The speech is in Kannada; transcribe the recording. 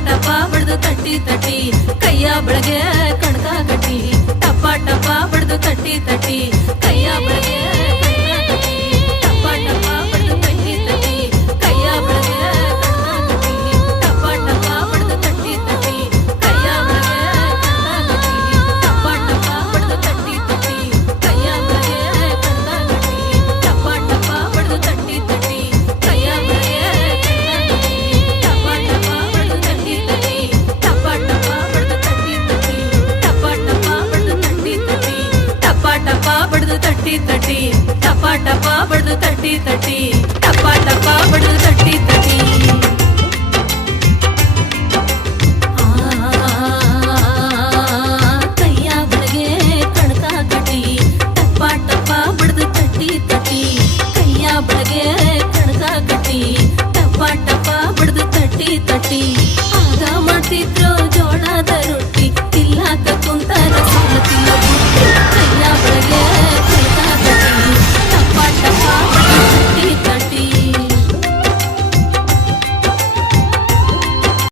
ಟಪ ಬಡ್ದು ತಟ್ಟಿ ತಟ್ಟಿ ಕೈಯ ಬೆಳಗ್ಗೆ ಕಣ್ಕ ಕಟ್ಟಿ ಟಪ ಟಪ ಬಡ್ದು ತಟ್ಟಿ ತಟ್ಟಿ ಕೈಯ ಬೆಳಗ್ಗೆ ಟಪ ಟಪ ಬಡ್ದು ತಟ್ಟಿ ತಟ್ಟಿ ಕೈಯ ಬೆಳಗ್ಗೆ ಟಪ ಟಪ ಬಡ್ದು ತಟ್ಟಿ ತಟ್ಟಿ ಕೈಯ ಬೆಳಗ್ಗೆ ಟಪ ಟಪ ಬಡ್ದು ತಟ್ಟಿ ತಟ್ಟಿ ಕೈಯ ಬೆಳಗ್ಗೆ ಟಪ ಟಪ ಬಡ್ದು ತಟ್ಟಿ ತಟ್ಟಿ ಕೈಯ ಬೆಳಗ್ಗೆ ಟಪ ಟಪ ಬಡ್ದು ತಟ್ಟಿ ತಟ್ಟಿ ಟಪ ಟಪ ಬಡ್ದು ತಟ್ಟಿ ತಟ್ಟಿ ಟಪ ಟಪ ಬಡ್ದು ತಟ್ಟಿ ತಟ್ಟಿ ಟಪ ಟಪ ಬಡ್ದು ತಟ್ಟಿ ತಟ್ಟಿ ಟಪ ಟಪ ಬಡ್ದು ತಟ್ಟಿ ತಟ್ಟಿ ಟಪ ಟಪ ಬಡ್ದು